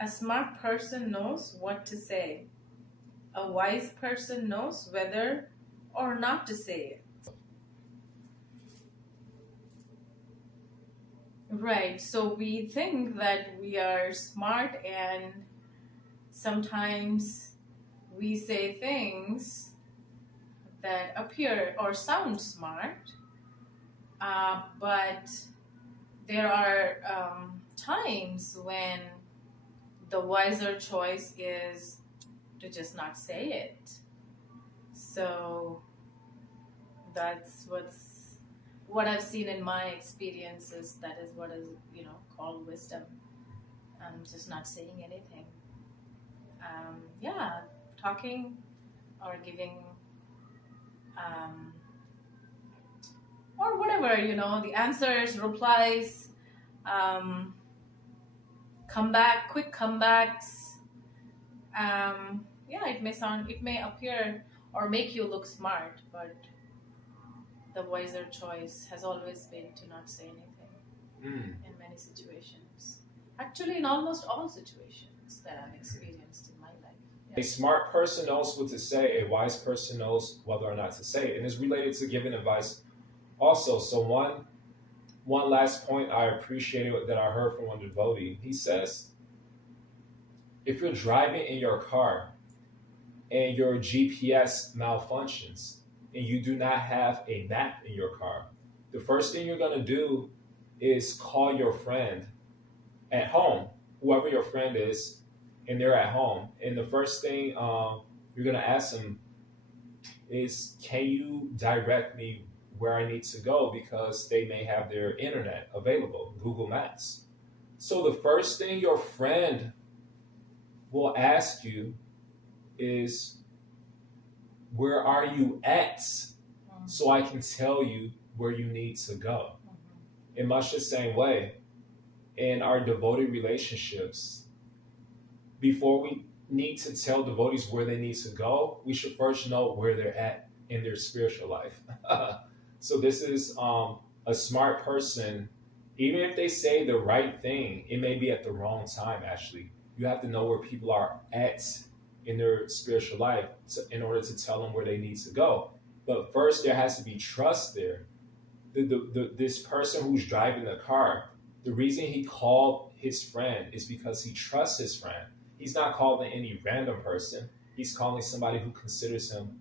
A smart person knows what to say. A wise person knows whether or not to say it. Right, so we think that we are smart, and sometimes we say things that appear or sound smart, but there are times when the wiser choice is to just not say it. So that's what I've seen in my experiences. That is what is called wisdom. Just not saying anything. Talking or giving or whatever, the answers, replies, quick comebacks. It may appear or make you look smart, but the wiser choice has always been to not say anything in many situations. Actually, in almost all situations that I've experienced in my life. A smart person knows what to say. A wise person knows whether or not to say it. And it's related to giving advice also. So one last point I appreciated that I heard from one devotee. He says, if you're driving in your car and your GPS malfunctions and you do not have a map in your car, the first thing you're going to do is call your friend at home, whoever your friend is, and they're at home. And the first thing you're going to ask them is, can you direct me where I need to go? Because they may have their internet available, Google Maps. So the first thing your friend will ask you is, where are you at? So I can tell you where you need to go. In much the same way, in our devotee relationships, before we need to tell devotees where they need to go, we should first know where they're at in their spiritual life. So this is a smart person. Even if they say the right thing, it may be at the wrong time, actually. You have to know where people are at in their spiritual life in order to tell them where they need to go. But first, there has to be trust there. This person who's driving the car, the reason he called his friend is because he trusts his friend. He's not calling any random person. He's calling somebody who considers him,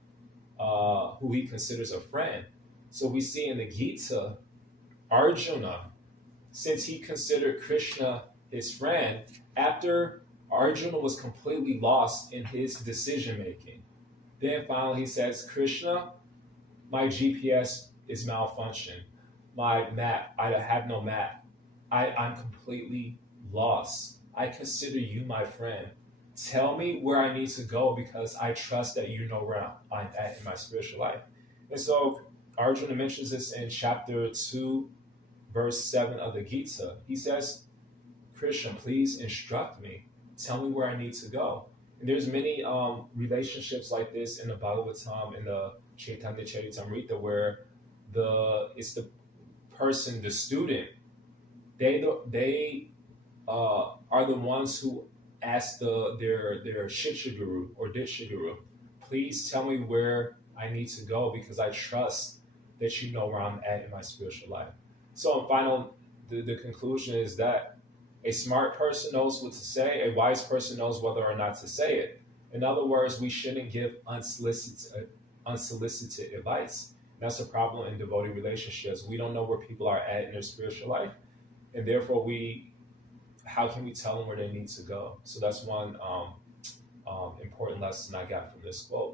who he considers a friend. So we see in the Gita, Arjuna, since he considered Krishna his friend, after Arjuna was completely lost in his decision making, then finally he says, Krishna, my GPS is malfunctioned. My map, I have no map. I'm completely lost. I consider you my friend. Tell me where I need to go because I trust that you know where I'm at in my spiritual life. And so Arjuna mentions this in chapter 2, verse 7 of the Gita. He says, Krishna, please instruct me. Tell me where I need to go. And there's many relationships like this in the Bhagavatam, in the Chaitanya Charitamrita, where it's the person, the student, they are the ones who ask their Shiksha Guru or Diksha Guru, please tell me where I need to go because I trust that you know where I'm at in my spiritual life. So in final, the conclusion is that a smart person knows what to say. A wise person knows whether or not to say it. In other words, we shouldn't give unsolicited advice. That's a problem in devotee relationships. We don't know where people are at in their spiritual life, and therefore how can we tell them where they need to go? So that's one important lesson I got from this quote.